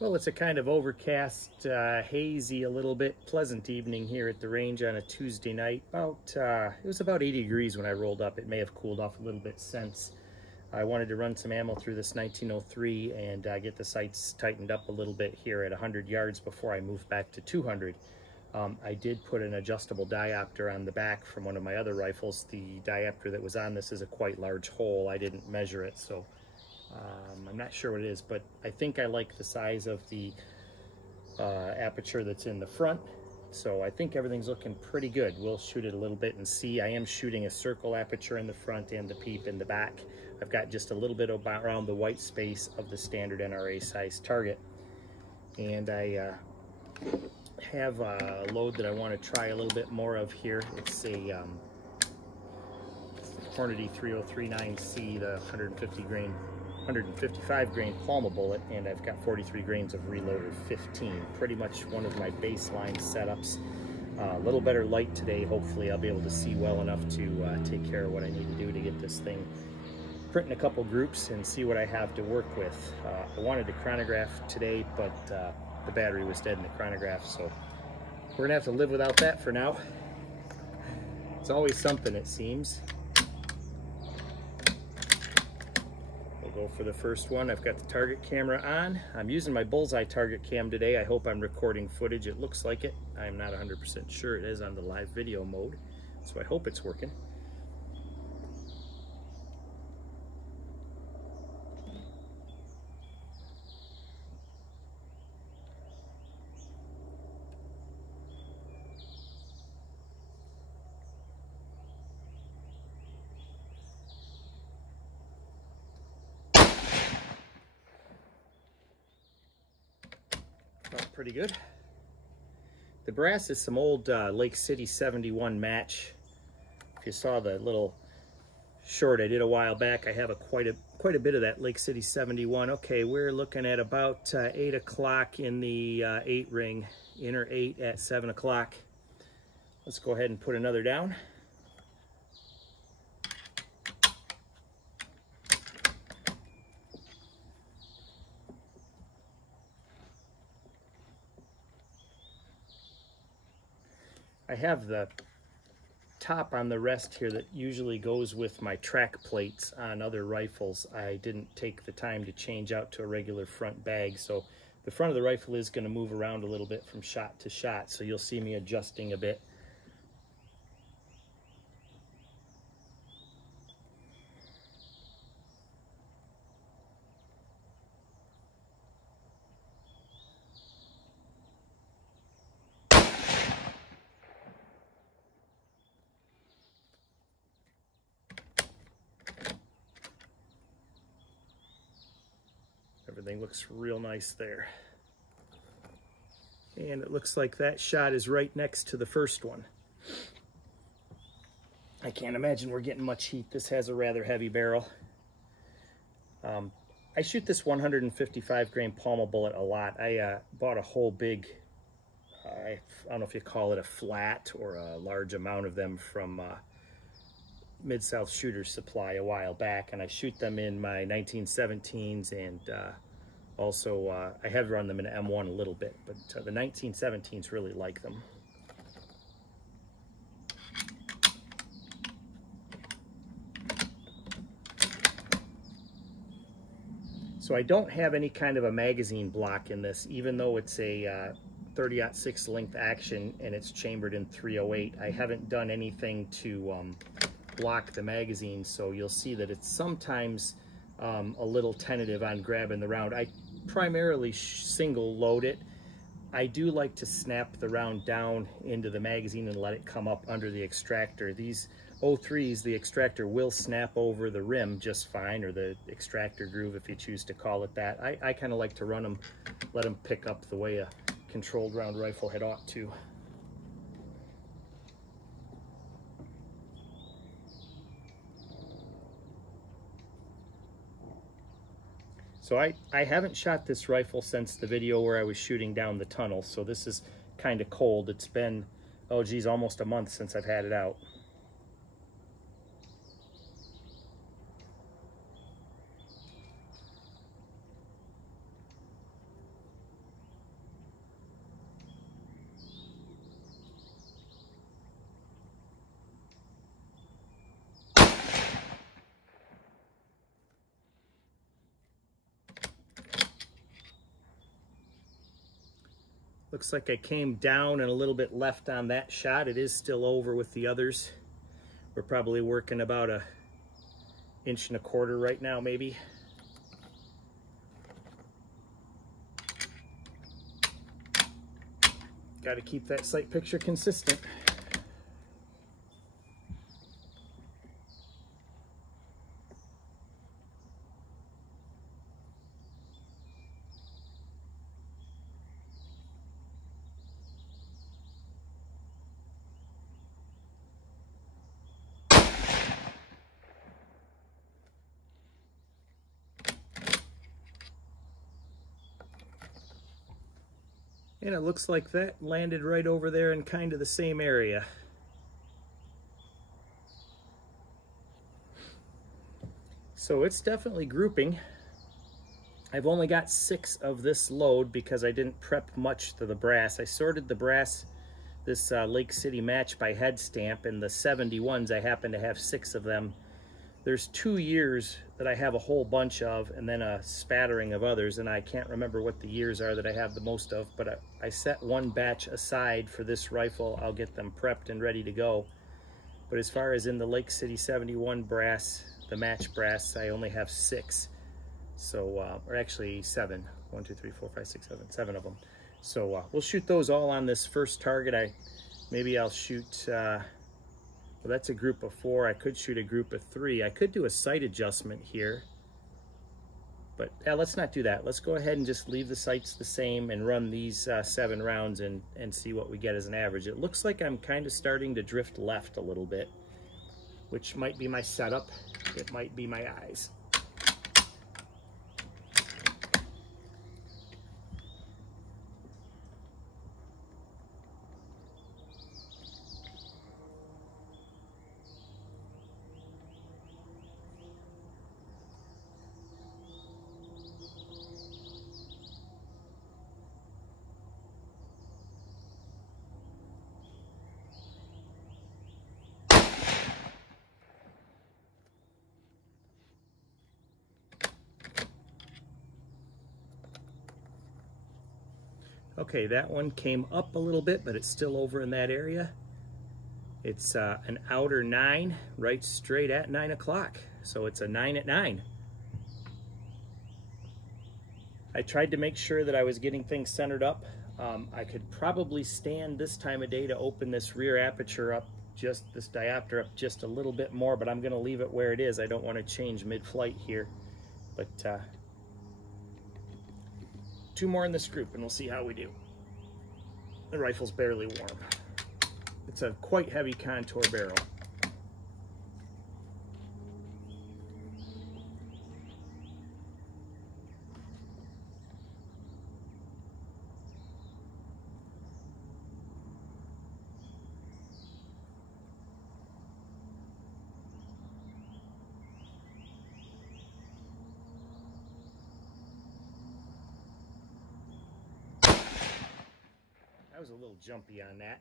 Well, it's a kind of overcast, hazy, a little bit pleasant evening here at the range on a Tuesday night. It was about 80 degrees when I rolled up. It may have cooled off a little bit since. I wanted to run some ammo through this 1903 and get the sights tightened up a little bit here at 100 yards before I move back to 200. I did put an adjustable diopter on the back from one of my other rifles. The diopter that was on this is a quite large hole. I didn't measure it, so I'm not sure what it is, but I think I like the size of the aperture that's in the front. So I think everything's looking pretty good. We'll shoot it a little bit and see. I am shooting a circle aperture in the front and the peep in the back. I've got just a little bit around the white space of the standard NRA size target. And I have a load that I want to try a little bit more of here. It's a Hornady 3039C, the 155 grain Palma bullet, and I've got 43 grains of reloaded 15. Pretty much one of my baseline setups. A little better light today. Hopefully I'll be able to see well enough to take care of what I need to do to get this thing print in a couple groups and see what I have to work with. I wanted to chronograph today, but the battery was dead in the chronograph, so we're gonna have to live without that for now. It's always something, it seems. Go for the first one. I've got the target camera on. I'm using my bullseye target cam today. I hope I'm recording footage. It looks like it. I'm not 100% sure it is on the live video mode, so I hope it's working. Pretty good. The brass is some old Lake City 71 match. If you saw the little short I did a while back, I have quite a bit of that Lake City 71. Okay, we're looking at about 8 o'clock in the 8 ring, inner 8 at 7 o'clock. Let's go ahead and put another down. I have the top on the rest here that usually goes with my track plates on other rifles. I didn't take the time to change out to a regular front bag, so the front of the rifle is going to move around a little bit from shot to shot, so you'll see me adjusting a bit. Everything looks real nice there. And it looks like that shot is right next to the first one. I can't imagine we're getting much heat. This has a rather heavy barrel. I shoot this 155 grain Palma bullet a lot. I bought a whole big, I don't know if you call it a flat or a large amount of them from Mid-South Shooter Supply a while back, and I shoot them in my 1917s, and also I have run them in M1 a little bit, but the 1917s really like them. So I don't have any kind of a magazine block in this, even though it's a 30-06 length action and it's chambered in 308. I haven't done anything to block the magazine, so you'll see that it's sometimes a little tentative on grabbing the round. I primarily single load it. I do like to snap the round down into the magazine and let it come up under the extractor. These 03s, the extractor will snap over the rim just fine, or the extractor groove if you choose to call it that. I kind of like to run them, let them pick up the way a controlled round rifle head ought to. So I haven't shot this rifle since the video where I was shooting down the tunnel, so this is kind of cold. It's been, oh geez, almost a month since I've had it out. Looks like I came down and a little bit left on that shot. It is still over with the others. We're probably working about 1.25 inches right now, maybe. Got to keep that sight picture consistent. And it looks like that landed right over there in kind of the same area. So it's definitely grouping. I've only got 6 of this load because I didn't prep much to the brass. I sorted the brass, this Lake City match by head stamp, and the 71s, I happen to have 6 of them. There's 2 years that I have a whole bunch of, and then a spattering of others, and I can't remember what the years are that I have the most of, but I set one batch aside for this rifle. I'll get them prepped and ready to go. But as far as in the Lake City 71 brass, the match brass, I only have 6. So, or actually 7. 1, 2, 3, 4, 5, 6, 7. 7 of them. So we'll shoot those all on this first target. Maybe I'll shoot, well, that's a group of 4. I could shoot a group of 3. I could do a sight adjustment here. But let's not do that. Let's go ahead and just leave the sights the same and run these 7 rounds and see what we get as an average. It looks like I'm kind of starting to drift left a little bit, which might be my setup. It might be my eyes. Okay, that one came up a little bit, but it's still over in that area. It's an outer 9, right straight at 9 o'clock. So it's a 9 at 9. I tried to make sure that I was getting things centered up. I could probably stand this time of day to open this rear aperture up, just this diopter up just a little bit more, but I'm gonna leave it where it is. I don't wanna change mid-flight here. But 2 more in this group and we'll see how we do. The rifle's barely warm. It's a quite heavy contour barrel. I was a little jumpy on that.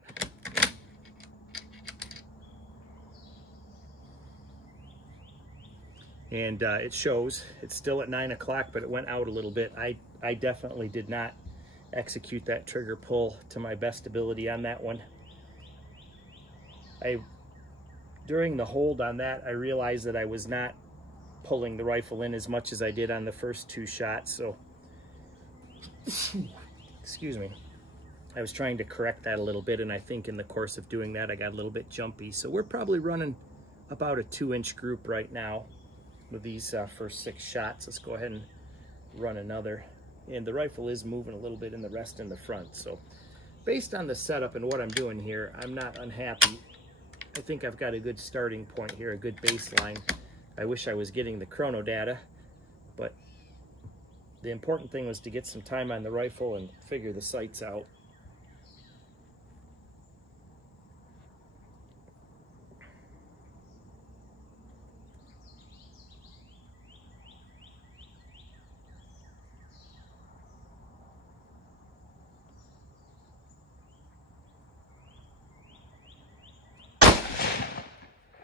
And it shows. It's still at 9 o'clock, but it went out a little bit. I definitely did not execute that trigger pull to my best ability on that one. During the hold on that, I realized that I was not pulling the rifle in as much as I did on the first 2 shots, so excuse me. I was trying to correct that a little bit, and I think in the course of doing that, I got a little bit jumpy. So we're probably running about a 2-inch group right now with these first 6 shots. Let's go ahead and run another. And the rifle is moving a little bit in the rest in the front. So based on the setup and what I'm doing here, I'm not unhappy. I think I've got a good starting point here, a good baseline. I wish I was getting the chrono data, but the important thing was to get some time on the rifle and figure the sights out.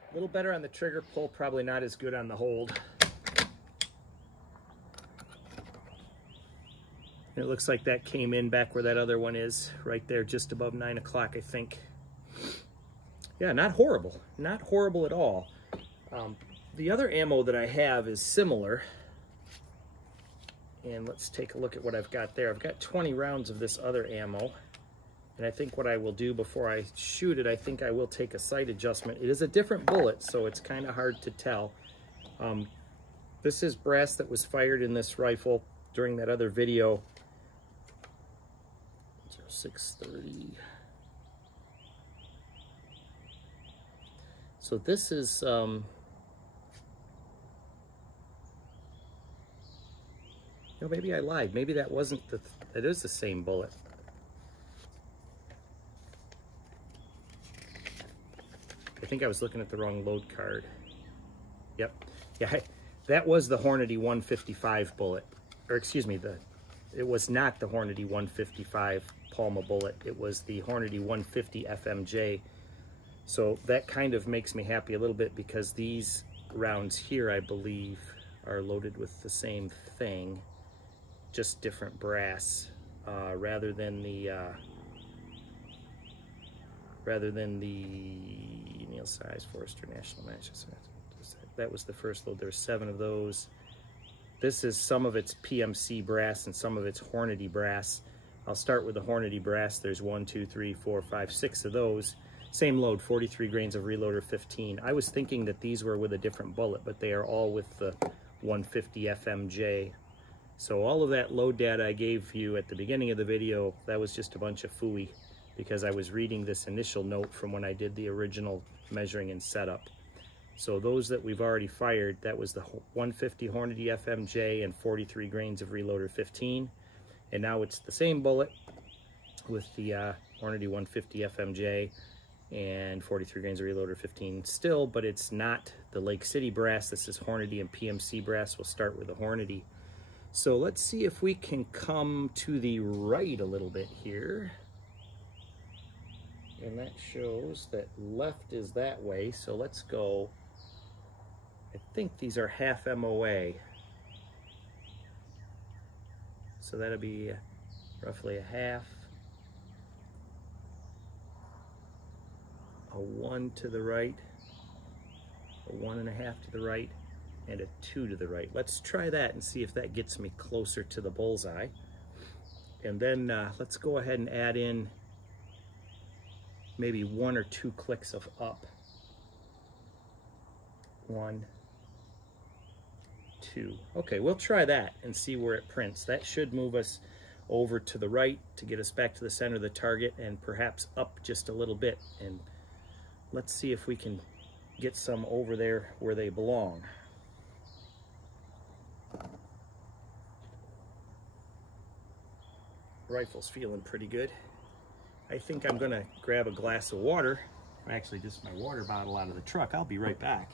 A little better on the trigger pull, probably not as good on the hold. And it looks like that came in back where that other one is, right there, just above 9 o'clock, I think. Yeah, not horrible. Not horrible at all. The other ammo that I have is similar. And let's take a look at what I've got there. I've got 20 rounds of this other ammo. And I think what I will do before I shoot it, I think I will take a sight adjustment. It is a different bullet, so it's kind of hard to tell. This is brass that was fired in this rifle during that other video. 0630. So this is, no, maybe I lied. Maybe that wasn't it is the same bullet. I think I was looking at the wrong load card. Yep. Yeah, that was the Hornady 155 bullet. Or excuse me, it was not the Hornady 155 Palma bullet. It was the Hornady 150 FMJ. So that kind of makes me happy a little bit because these rounds here, I believe, are loaded with the same thing, just different brass, rather than the Neil Size Forester National Matches. That was the first load. There's 7 of those. This is some of its PMC brass and some of its Hornady brass. I'll start with the Hornady brass. There's 1, 2, 3, 4, 5, 6 of those. Same load, 43 grains of reloader 15. I was thinking that these were with a different bullet, but they are all with the 150 FMJ. So all of that load data I gave you at the beginning of the video, that was just a bunch of phooey because I was reading this initial note from when I did the original measuring and setup. So those that we've already fired, that was the 150 Hornady FMJ and 43 grains of reloader 15. And now it's the same bullet with the Hornady 150 FMJ and 43 grains of reloader 15 still, but it's not the Lake City brass. This is Hornady and PMC brass. We'll start with the Hornady. So let's see if we can come to the right a little bit here. And that shows that left is that way. So let's go, I think these are half MOA. So that'll be roughly a half. A 1 to the right, a 1.5 to the right, and a 2 to the right. Let's try that and see if that gets me closer to the bullseye. And then let's go ahead and add in maybe 1 or 2 clicks of up. 1, 2. Okay, we'll try that and see where it prints. That should move us over to the right to get us back to the center of the target and perhaps up just a little bit. And let's see if we can get some over there where they belong. Rifle's feeling pretty good. I think I'm gonna grab a glass of water. Actually, just my water bottle out of the truck. I'll be right back.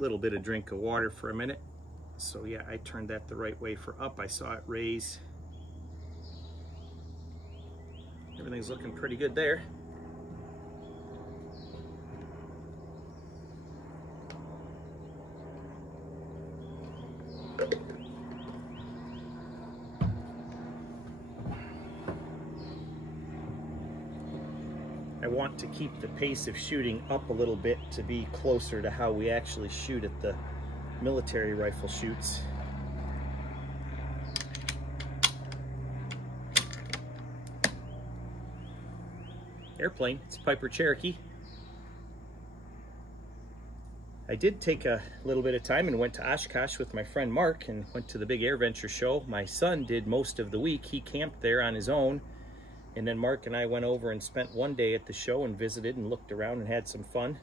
Little bit of drink of water for a minute. So yeah, I turned that the right way for up. I saw it raise. Everything's looking pretty good there. I want to keep the pace of shooting up a little bit to be closer to how we actually shoot at the military rifle shoots. Airplane, it's Piper Cherokee. I did take a little bit of time and went to Oshkosh with my friend Mark and went to the big AirVenture show. My son did most of the week. He camped there on his own. And then Mark and I went over and spent one day at the show and visited and looked around and had some fun.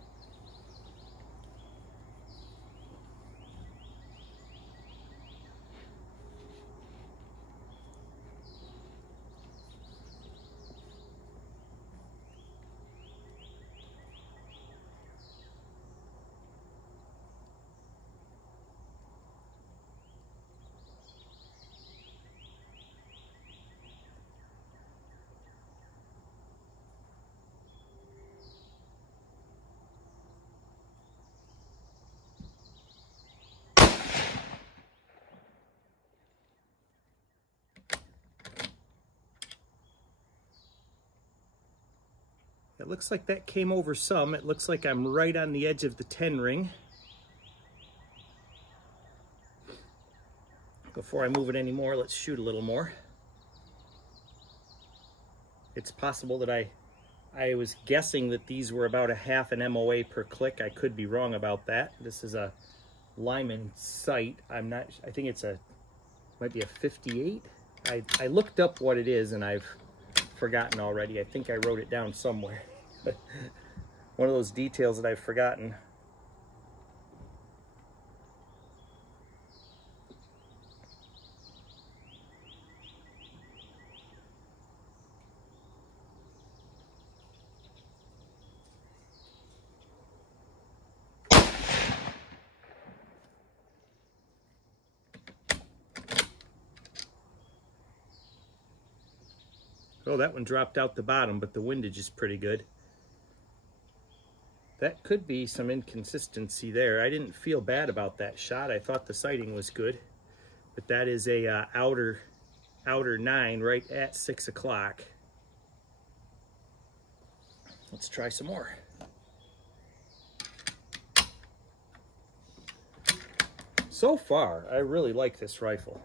It looks like that came over some. It looks like I'm right on the edge of the 10 ring. Before I move it anymore, let's shoot a little more. It's possible that I was guessing that these were about a half an MOA per click. I could be wrong about that. This is a Lyman sight. I'm not, I think it's might be a 58. I looked up what it is and I've forgotten already. I think I wrote it down somewhere. One of those details that I've forgotten. Oh, that one dropped out the bottom, but the windage is pretty good. That could be some inconsistency there. I didn't feel bad about that shot. I thought the sighting was good, but that is a outer 9 right at 6 o'clock. Let's try some more. So far, I really like this rifle.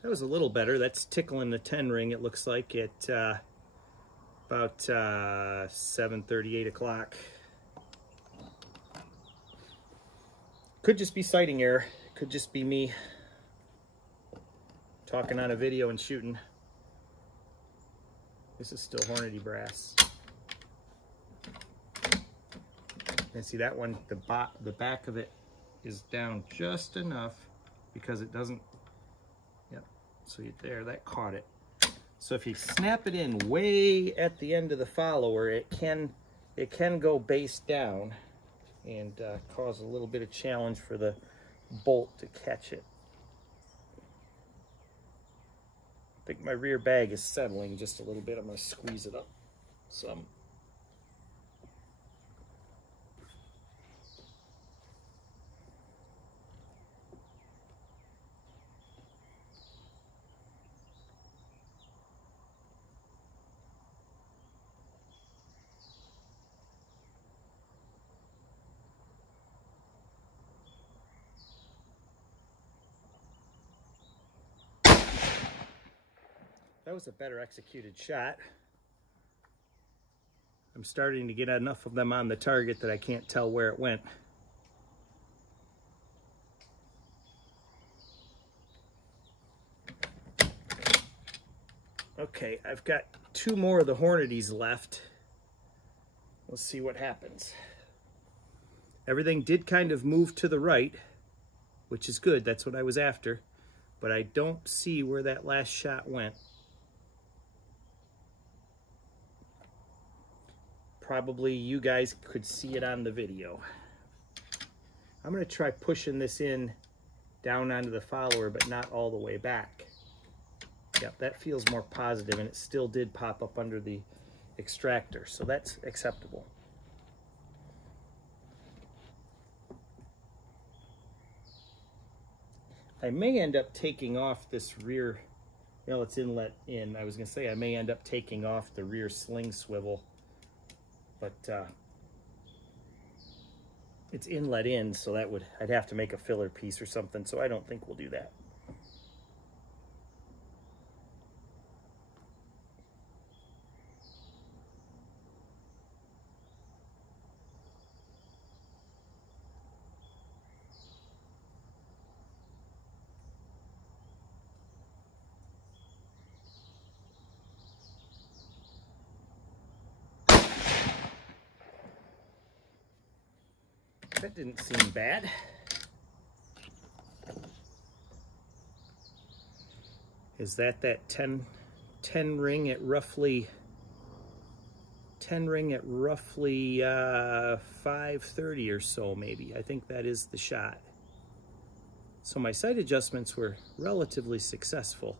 That was a little better. That's tickling the 10 ring, it looks like, at about 7:30, 8 o'clock. Could just be sighting error. Could just be me talking on a video and shooting. This is still Hornady brass. And see that one, the back of it is down just enough because it doesn't, yep, so there, that caught it. So if you snap it in way at the end of the follower, it can go base down and cause a little bit of challenge for the bolt to catch it. I think my rear bag is settling just a little bit. I'm going to squeeze it up some. That was a better executed shot. I'm starting to get enough of them on the target that I can't tell where it went. Okay, I've got 2 more of the Hornadies left. Let's see what happens. Everything did kind of move to the right, which is good. That's what I was after. But I don't see where that last shot went. Probably you guys could see it on the video. I'm going to try pushing this in down onto the follower, but not all the way back. Yep, that feels more positive, and it still did pop up under the extractor, so that's acceptable. I may end up taking off this rear, well, it's inlet in. I was going to say I may end up taking off the rear sling swivel, but it's inlet in, so that I'd have to make a filler piece or something, so I don't think we'll do that. That didn't seem bad. Is that 10 ring at roughly 5:30 or so, maybe? I think that is the shot. So my sight adjustments were relatively successful.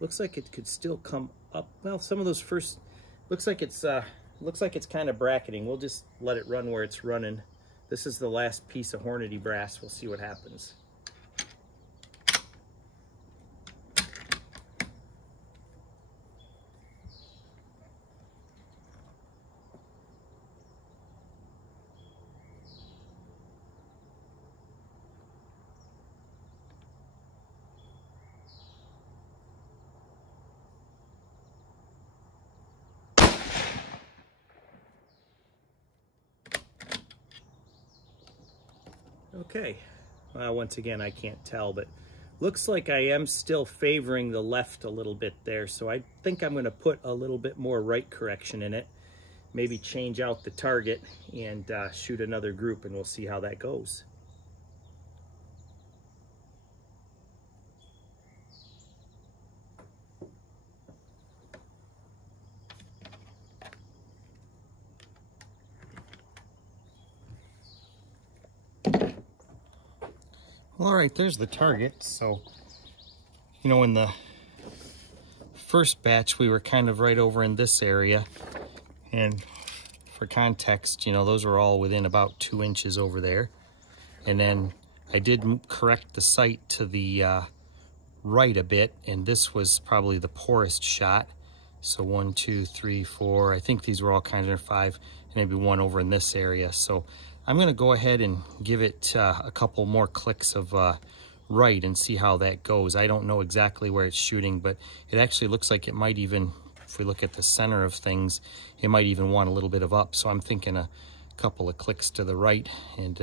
Looks like it could still come up. Well, some of those first, looks like it's kind of bracketing. We'll just let it run where it's running. This is the last piece of Hornady brass. We'll see what happens. Okay, once again, I can't tell, but looks like I am still favoring the left a little bit there, so I think I'm going to put a little bit more right correction in it. Maybe change out the target and shoot another group, and we'll see how that goes. All right, there's the target. So, you know, in the first batch, we were kind of right over in this area. And for context, you know, those were all within about 2 inches over there. And then I did correct the sight to the right a bit, and this was probably the poorest shot. So 1, 2, 3, 4, I think these were all kind of 5, and maybe 1 over in this area. So I'm going to go ahead and give it a couple more clicks of right and see how that goes. I don't know exactly where it's shooting, but it actually looks like it might even, if we look at the center of things, it might even want a little bit of up. So I'm thinking a couple of clicks to the right and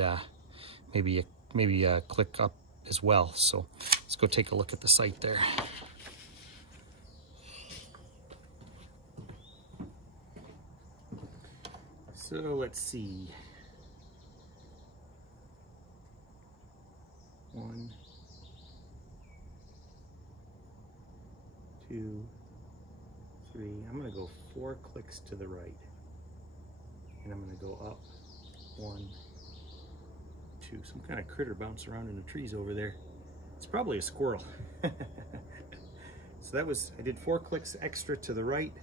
maybe a click up as well. So let's go take a look at the sight there. So let's see. 1, 2, 3. I'm going to go 4 clicks to the right. And I'm going to go up 1, 2. Some kind of critter bouncing around in the trees over there. It's probably a squirrel. So that was, I did 4 clicks extra to the right.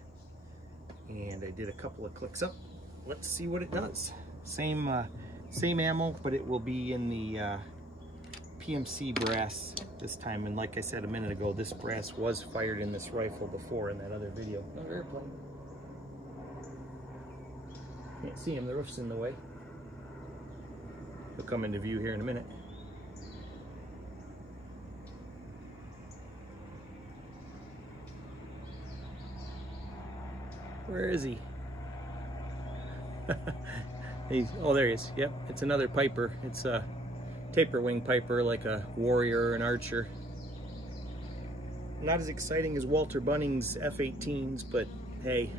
And I did a couple of clicks up. Let's see what it does. Same ammo, but it will be in the PMC brass this time, and like I said a minute ago, this brass was fired in this rifle before in that other video. Another airplane. Can't see him, the roof's in the way. He'll come into view here in a minute. Where is he? Oh, there he is. Yep, it's another Piper. It's a taper wing Piper, like a Warrior or an Archer. Not as exciting as Walter Bunning's F-18s, but hey,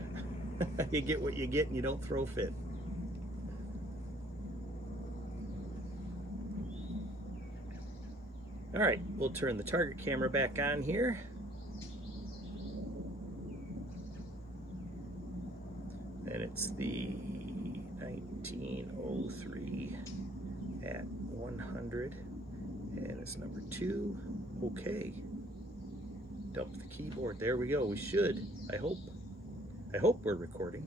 you get what you get and you don't throw fit. All right, we'll turn the target camera back on here. And it's the 1903 at 100, and it's number 2. Okay, dump the keyboard. There we go. We should, I hope we're recording.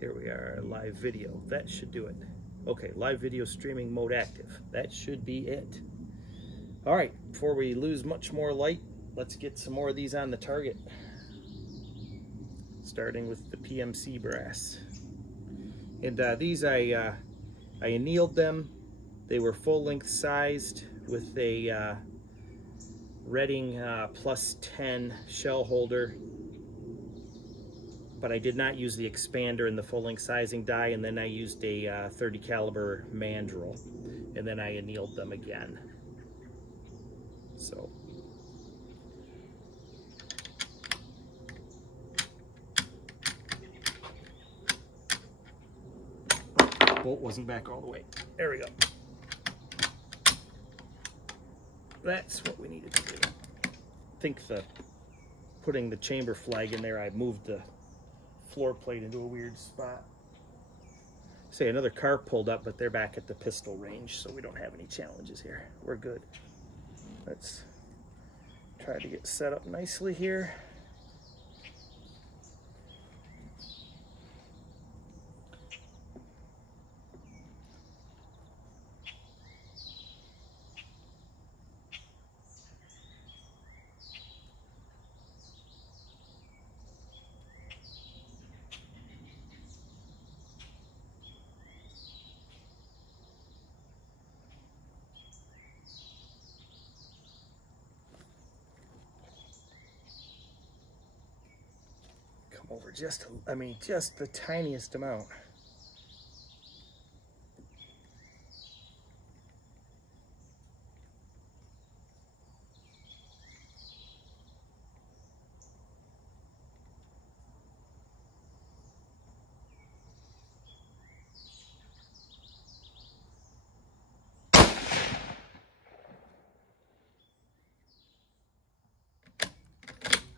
Here we are, live video. That should do it. Okay, live video streaming mode active. That should be it. All right, before we lose much more light, let's get some more of these on the target. Starting with the PMC brass. And these I annealed them. They were full length sized with a Redding +10 shell holder, but I did not use the expander and the full length sizing die, and then I used a 30 caliber mandrel, and then I annealed them again. So bolt wasn't back all the way. There we go. That's what we needed to do. I think putting the chamber flag in there, I moved the floor plate into a weird spot. Say another car pulled up, but they're back at the pistol range, so we don't have any challenges here. We're good. Let's Try to get set up nicely here. Come over just, just the tiniest amount.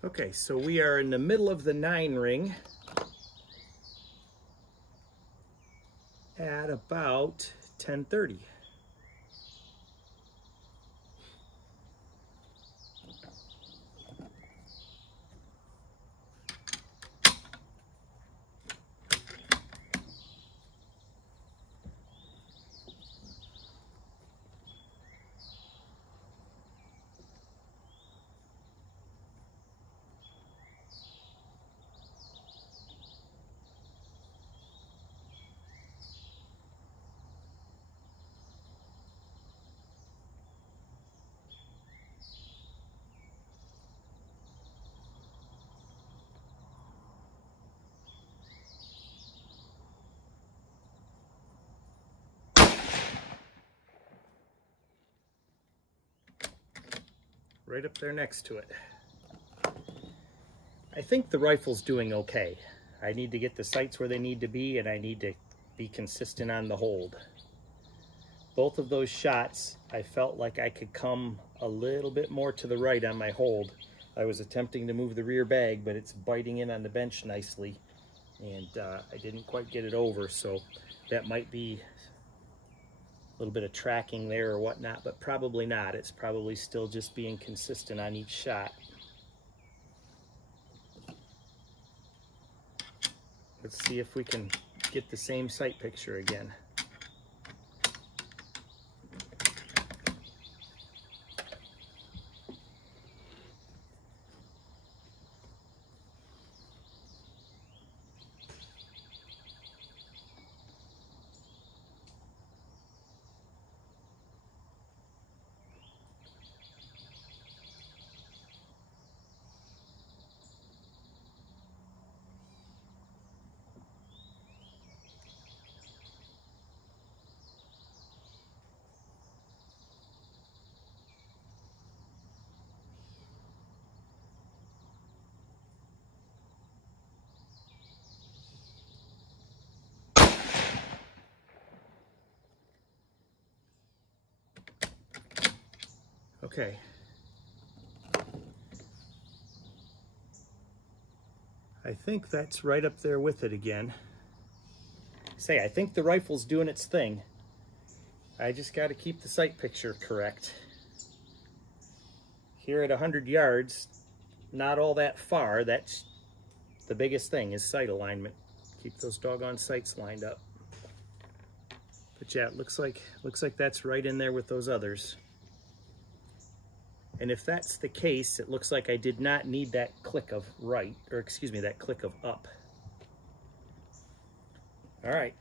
Okay, so we are in the middle of the 9 ring at about 10:30. Right up there next to it. I think the rifle's doing okay. I need to get the sights where they need to be, and I need to be consistent on the hold. Both of those shots, I felt like I could come a little bit more to the right on my hold. I was attempting to move the rear bag, but it's biting in on the bench nicely, and I didn't quite get it over, so that might be a little bit of tracking there or whatnot, but probably not. It's probably still just being consistent on each shot. Let's see if we can get the same sight picture again. Okay. I think that's right up there with it again. Say, I think the rifle's doing its thing. I just got to keep the sight picture correct. Here at 100 yards, not all that far, that's the biggest thing, is sight alignment. Keep those doggone sights lined up. But yeah, it looks like that's right in there with those others. And if that's the case, it looks like I did not need that click of right, or excuse me, that click of up. All right.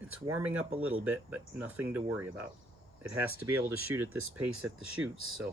It's warming up a little bit, but nothing to worry about. It has to be able to shoot at this pace at the shoots, so.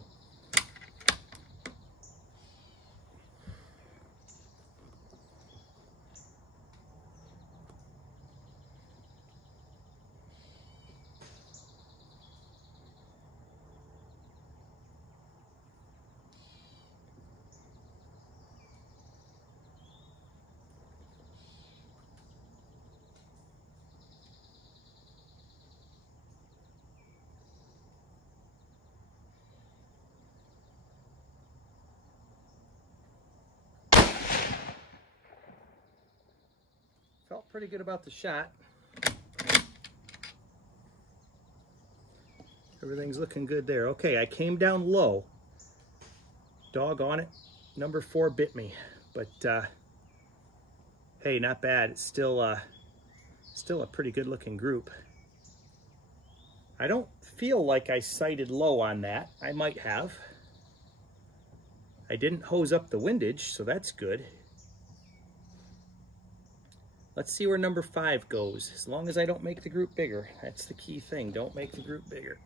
Felt pretty good about the shot. Everything's looking good there. Okay, I came down low. Dog on it. Number 4 bit me, but hey, not bad. It's still a pretty good looking group. I don't feel like I sighted low on that. I might have. I didn't hose up the windage, so that's good. Let's see where number 5 goes. As long as I don't make the group bigger. That's the key thing. Don't make the group bigger.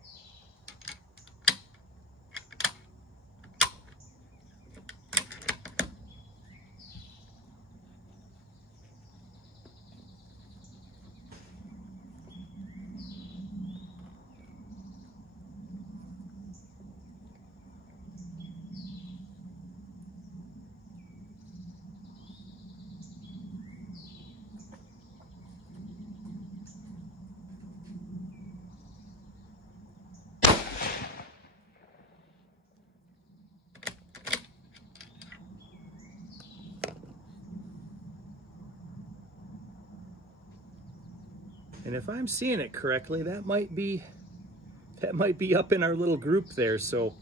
And if I'm seeing it correctly, that might be up in our little group there. So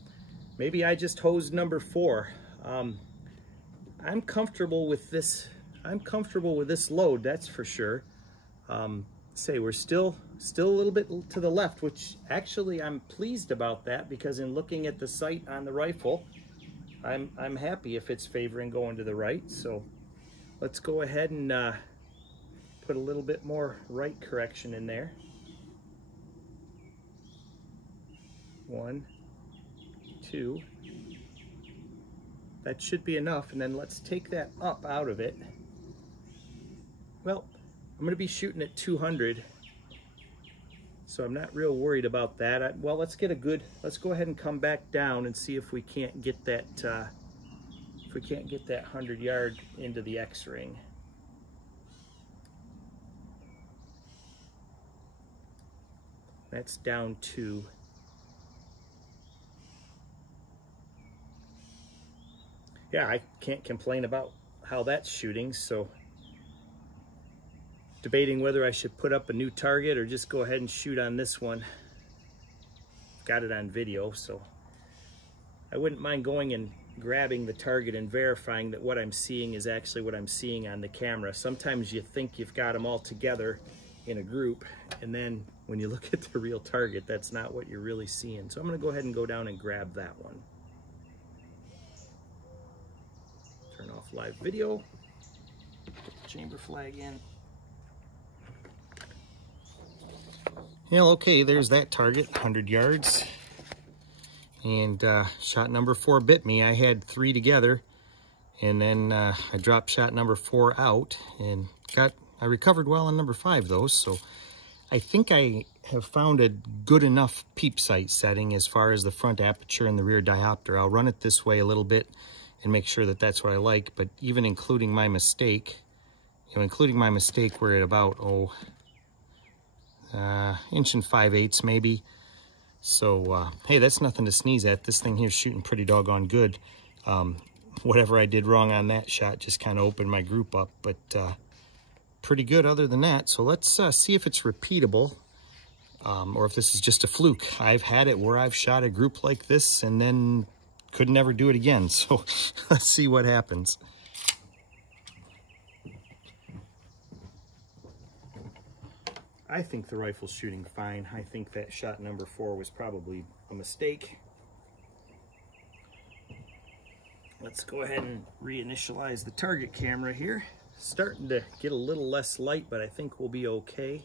maybe I just hosed number 4. I'm comfortable with this. I'm comfortable with this load, that's for sure. Say we're still a little bit to the left, which actually I'm pleased about that, because in looking at the sight on the rifle, I'm happy if it's favoring going to the right. So let's go ahead and put a little bit more right correction in there. 1, 2. That should be enough, and then let's take that up out of it. Well, I'm going to be shooting at 200, so I'm not real worried about that. Well, let's go ahead and come back down and see if we can't get that 100 yard into the X-ring. That's down 2. Yeah, I can't complain about how that's shooting, so debating whether I should put up a new target or just go ahead and shoot on this one. Got it on video, so I wouldn't mind going and grabbing the target and verifying that what I'm seeing is actually what I'm seeing on the camera. Sometimes you think you've got them all together in a group, and then when you look at the real target, that's not what you're really seeing. So I'm going to go ahead and go down and grab that one. Turn off live video, put the chamber flag in. Yeah, okay, there's that target, 100 yards. And shot number 4 bit me. I had 3 together, and then I dropped shot number 4 out, and I recovered well on number 5 though. So I think I have found a good enough peep sight setting as far as the front aperture and the rear diopter. I'll run it this way a little bit and make sure that that's what I like. But even including my mistake, we're at about 1 5/8 inches maybe. So hey, that's nothing to sneeze at. This thing here's shooting pretty doggone good. Whatever I did wrong on that shot just kind of opened my group up, but pretty good other than that. So let's see if it's repeatable, or if this is just a fluke. I've had it where I've shot a group like this and then could never do it again. So let's see what happens. I think the rifle's shooting fine. I think that shot number 4 was probably a mistake. Let's go ahead and reinitialize the target camera here. Starting to get a little less light, but I think we'll be okay.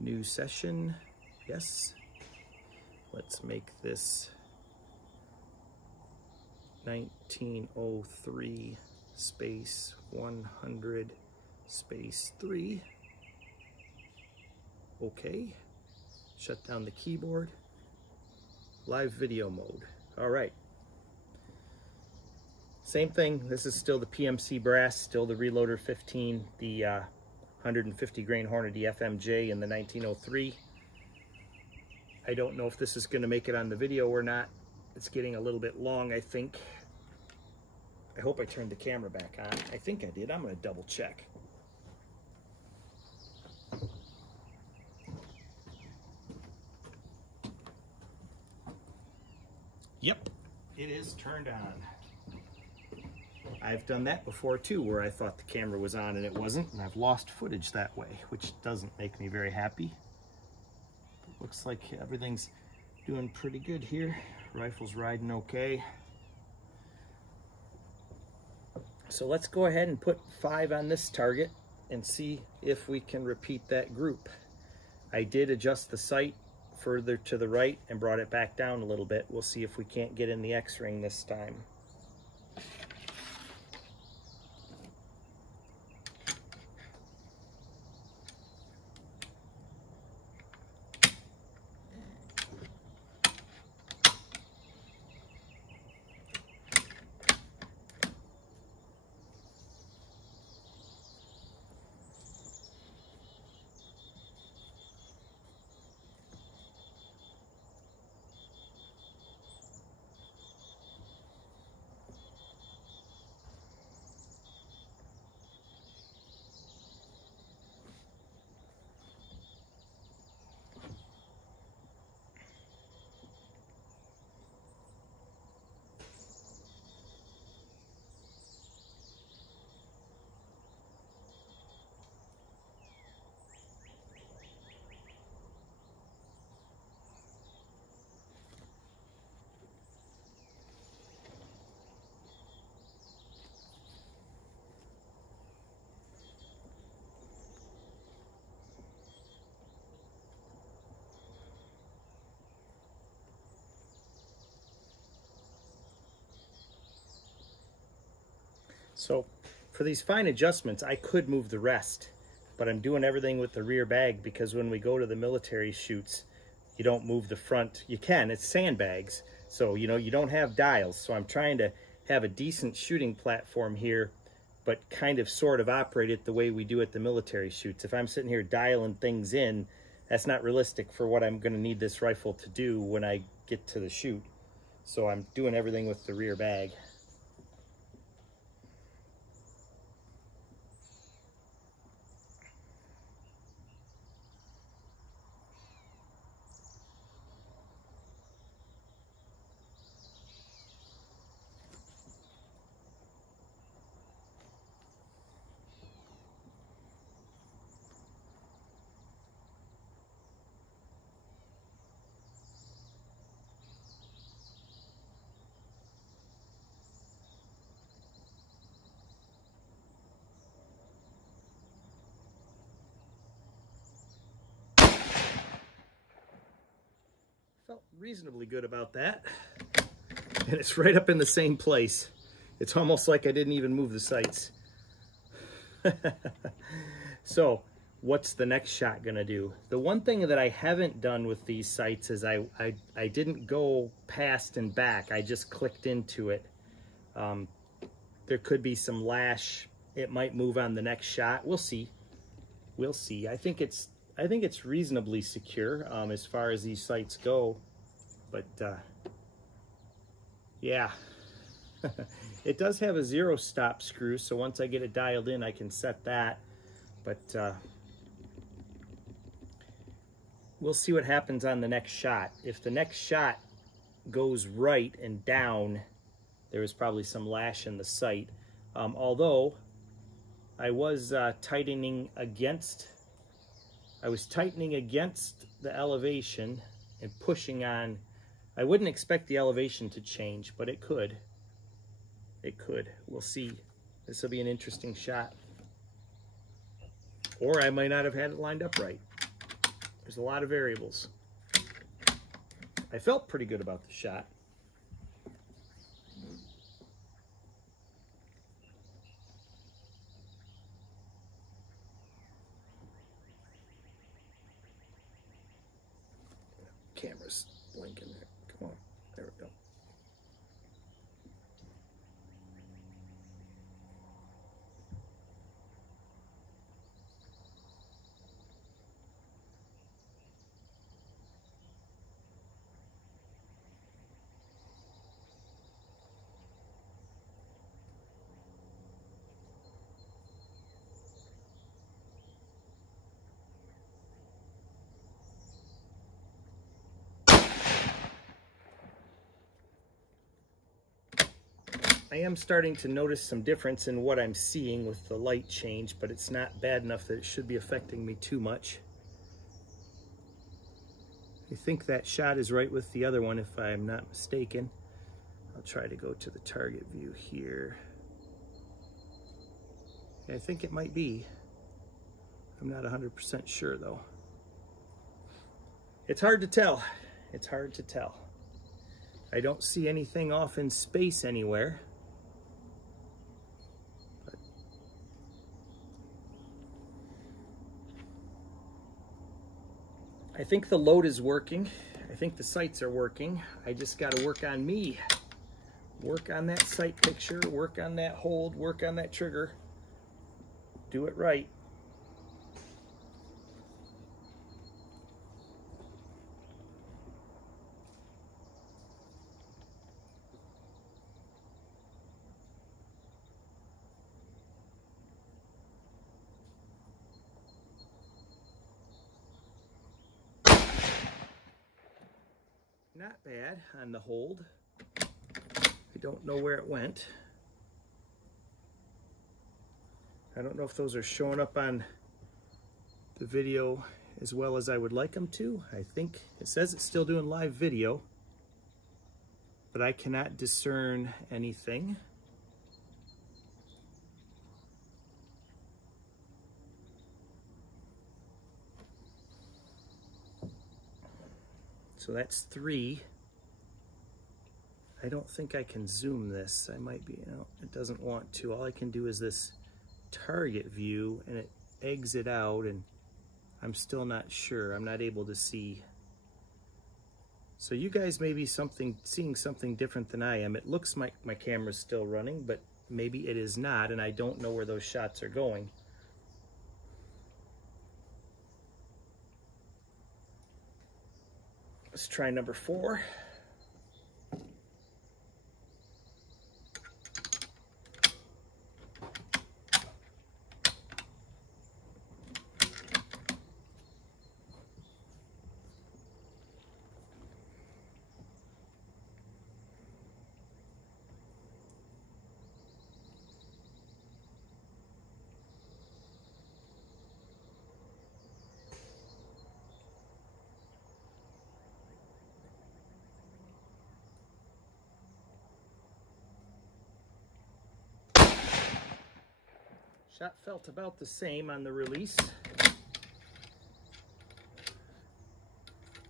New session, yes. Let's make this 1903 space 100 space 3. Okay. Shut down the keyboard. Live video mode. All right. Same thing. This is still the PMC brass, still the Reloader 15, the 150 grain Hornady FMJ in the 1903. I don't know if this is going to make it on the video or not. It's getting a little bit long, I think. I hope I turned the camera back on. I think I did. I'm going to double check. Yep, it is turned on. I've done that before too, where I thought the camera was on and it wasn't, and I've lost footage that way, which doesn't make me very happy. But looks like everything's doing pretty good here. Rifle's riding okay. So let's go ahead and put 5 on this target and see if we can repeat that group. I did adjust the sight further to the right and brought it back down a little bit. We'll see if we can't get in the X-ring this time. So for these fine adjustments, I could move the rest, but I'm doing everything with the rear bag because when we go to the military shoots, you don't move the front. You can, it's sandbags. So, you know, you don't have dials. So I'm trying to have a decent shooting platform here, but kind of sort of operate it the way we do at the military shoots. If I'm sitting here dialing things in, that's not realistic for what I'm gonna need this rifle to do when I get to the shoot. So I'm doing everything with the rear bag. Felt reasonably good about that. And it's right up in the same place. It's almost like I didn't even move the sights. So what's the next shot gonna do? The one thing that I haven't done with these sights is I didn't go past and back. I just clicked into it. There could be some lash. It might move on the next shot. We'll see. We'll see. I think it's reasonably secure as far as these sights go. But yeah, it does have a 0 stop screw, so once I get it dialed in, I can set that. But we'll see what happens on the next shot. If the next shot goes right and down, there is probably some lash in the sight. Although I was tightening against the elevation and pushing on. I wouldn't expect the elevation to change, but it could. It could. We'll see. This will be an interesting shot. Or I might not have had it lined up right. There's a lot of variables. I felt pretty good about the shot. Camera's blinking there. Come on. There we go. I am starting to notice some difference in what I'm seeing with the light change, but it's not bad enough that it should be affecting me too much. I think that shot is right with the other one, if I'm not mistaken. I'll try to go to the target view here. I think it might be. I'm not 100% sure though. It's hard to tell. It's hard to tell. I don't see anything off in space anywhere. But I think the load is working. I think the sights are working. I just got to work on me. Work on that sight picture, work on that hold, work on that trigger. Do it right. Not bad on the hold. I don't know where it went. I don't know if those are showing up on the video as well as I would like them to. I think it says it's still doing live video, but I cannot discern anything. So that's 3. I don't think I can zoom this. I might be, no, it doesn't want to. All I can do is this target view, and it eggs it out, and I'm still not sure. I'm not able to see. So you guys may be seeing something different than I am. It looks like my camera's still running, but maybe it is not, and I don't know where those shots are going. Let's try number 4. Shot felt about the same on the release.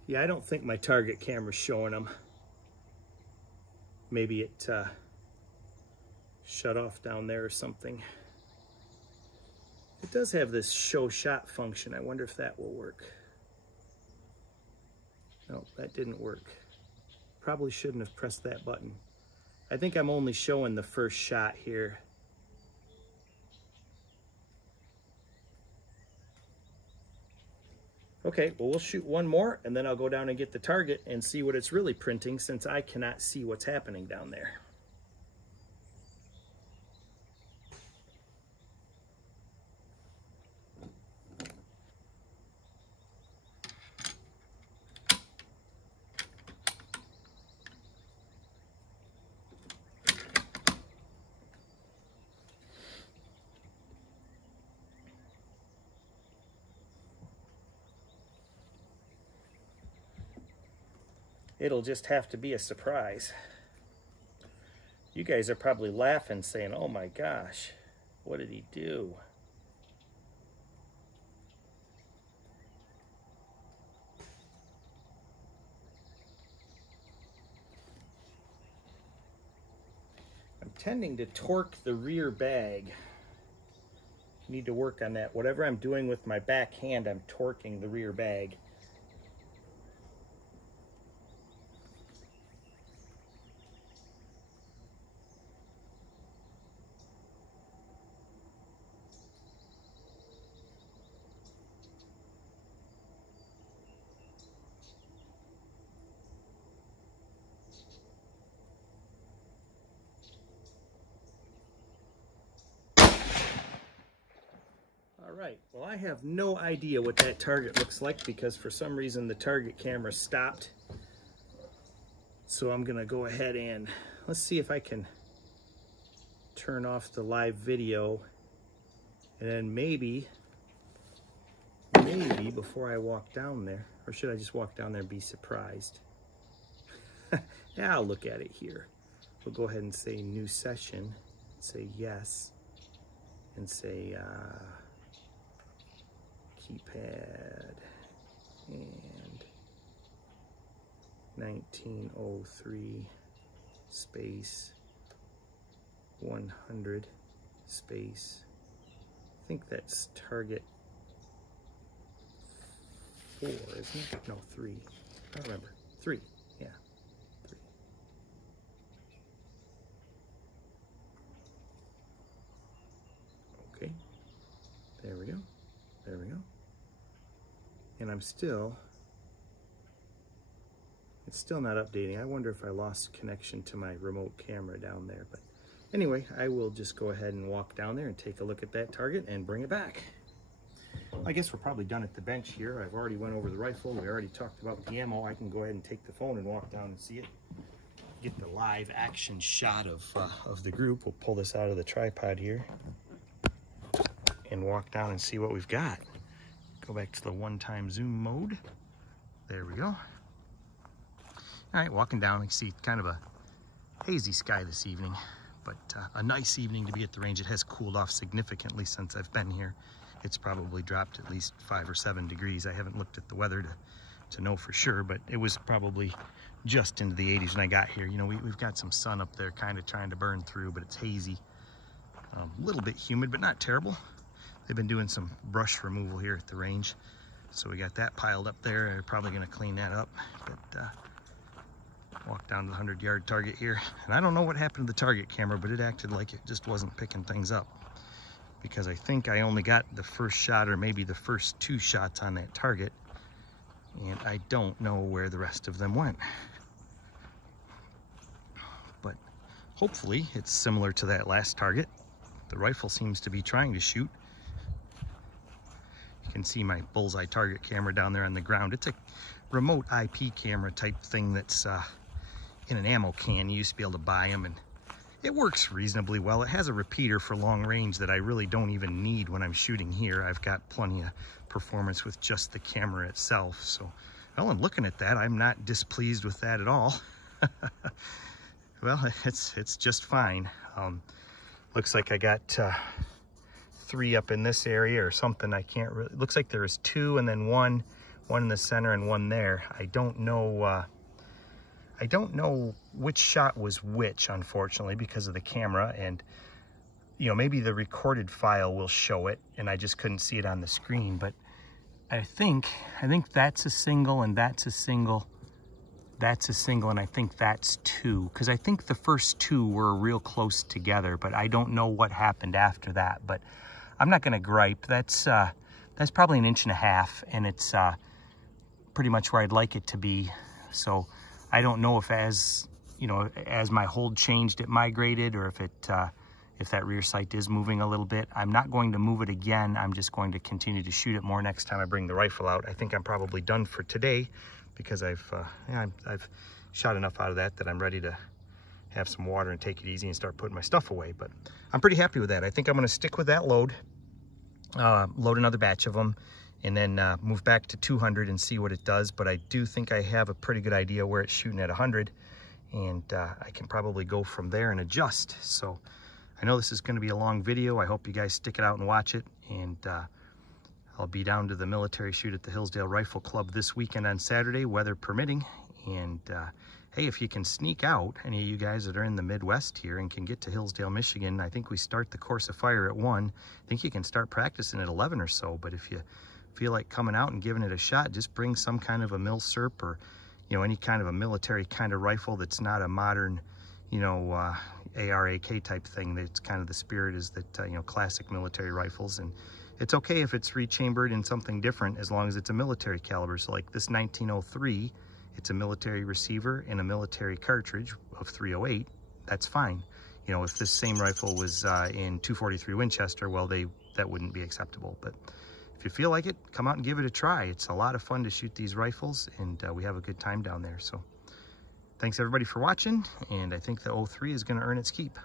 Yeah, I don't think my target camera's showing them. Maybe it shut off down there or something. It does have this show shot function. I wonder if that will work. No, that didn't work. Probably shouldn't have pressed that button. I think I'm only showing the first shot here. Okay, well, we'll shoot one more, and then I'll go down and get the target and see what it's really printing, since I cannot see what's happening down there. It'll just have to be a surprise. You guys are probably laughing, saying, oh my gosh, what did he do? I'm tending to torque the rear bag. Need to work on that. Whatever I'm doing with my back hand, I'm torquing the rear bag. All right, well, I have no idea what that target looks like, because for some reason the target camera stopped. So I'm gonna go ahead and let's see if I can turn off the live video, and then maybe before I walk down there, or should I just walk down there and be surprised? Yeah, I'll look at it here. We'll go ahead and say new session, say yes, and say keypad and 1903 space 100 space. I think that's target 4, isn't it? No, 3. I don't remember. 3. Yeah. 3. Okay. There we go. There we go. And it's still not updating. I wonder if I lost connection to my remote camera down there. But anyway, I will just go ahead and walk down there and take a look at that target and bring it back. I guess we're probably done at the bench here. I've already went over the rifle. We already talked about the ammo. I can go ahead and take the phone and walk down and see it. Get the live action shot of the group. We'll pull this out of the tripod here and walk down and see what we've got. Go back to the one-time zoom mode. There we go. All right, walking down, you see kind of a hazy sky this evening, but a nice evening to be at the range. It has cooled off significantly since I've been here. It's probably dropped at least 5 or 7 degrees. I haven't looked at the weather to know for sure, but it was probably just into the 80s when I got here. You know, we've got some sun up there kind of trying to burn through, but it's hazy. A little bit humid, but not terrible. They've been doing some brush removal here at the range, so we got that piled up there. They're probably going to clean that up, but walk down to the 100-yard target here, and I don't know what happened to the target camera, but it acted like it just wasn't picking things up, because I think I only got the first shot or maybe the first 2 shots on that target, and I don't know where the rest of them went. But hopefully it's similar to that last target. The rifle seems to be trying to shoot. You can see my bullseye target camera down there on the ground. It's a remote IP camera type thing that's in an ammo can. You used to be able to buy them, and it works reasonably well. It has a repeater for long range that I really don't even need when I'm shooting here. I've got plenty of performance with just the camera itself. So, well, and looking at that, I'm not displeased with that at all. Well, it's just fine. Looks like I got 3 up in this area or something. I can't really, looks like there's 2 and then one in the center and 1 there. I don't know which shot was which, unfortunately, because of the camera, and you know, maybe the recorded file will show it and I just couldn't see it on the screen. But I think that's a single and that's a single, that's a single, and I think that's 2, because I think the first 2 were real close together, but I don't know what happened after that. But I'm not going to gripe. That's probably 1.5 inches, and it's pretty much where I'd like it to be. So I don't know if, as you know, as my hold changed, it migrated, or if that rear sight is moving a little bit. I'm not going to move it again. I'm just going to continue to shoot it more next time I bring the rifle out. I think I'm probably done for today, because I've shot enough out of that I'm ready to have some water and take it easy and start putting my stuff away. But I'm pretty happy with that. I think I'm going to stick with that load, load another batch of them, and then move back to 200 and see what it does. But I do think I have a pretty good idea where it's shooting at 100, and I can probably go from there and adjust. So I know this is going to be a long video. I hope you guys stick it out and watch it, and I'll be down to the military shoot at the Hillsdale Rifle Club this weekend on Saturday, weather permitting. And hey, if you can sneak out, any of you guys that are in the Midwest here and can get to Hillsdale, Michigan, I think we start the course of fire at 1. I think you can start practicing at 11 or so. But if you feel like coming out and giving it a shot, just bring some kind of a mil-serp, or you know, any kind of a military kind of rifle that's not a modern, you know, AR-AK type thing. That's kind of the spirit, is that you know, classic military rifles. And it's okay if it's rechambered in something different, as long as it's a military caliber. So like this 1903, it's a military receiver and a military cartridge of 308. That's fine. You know, if this same rifle was in 243 Winchester, well, that wouldn't be acceptable. But if you feel like it, come out and give it a try. It's a lot of fun to shoot these rifles, and we have a good time down there. So thanks everybody for watching, and I think the 03 is going to earn its keep.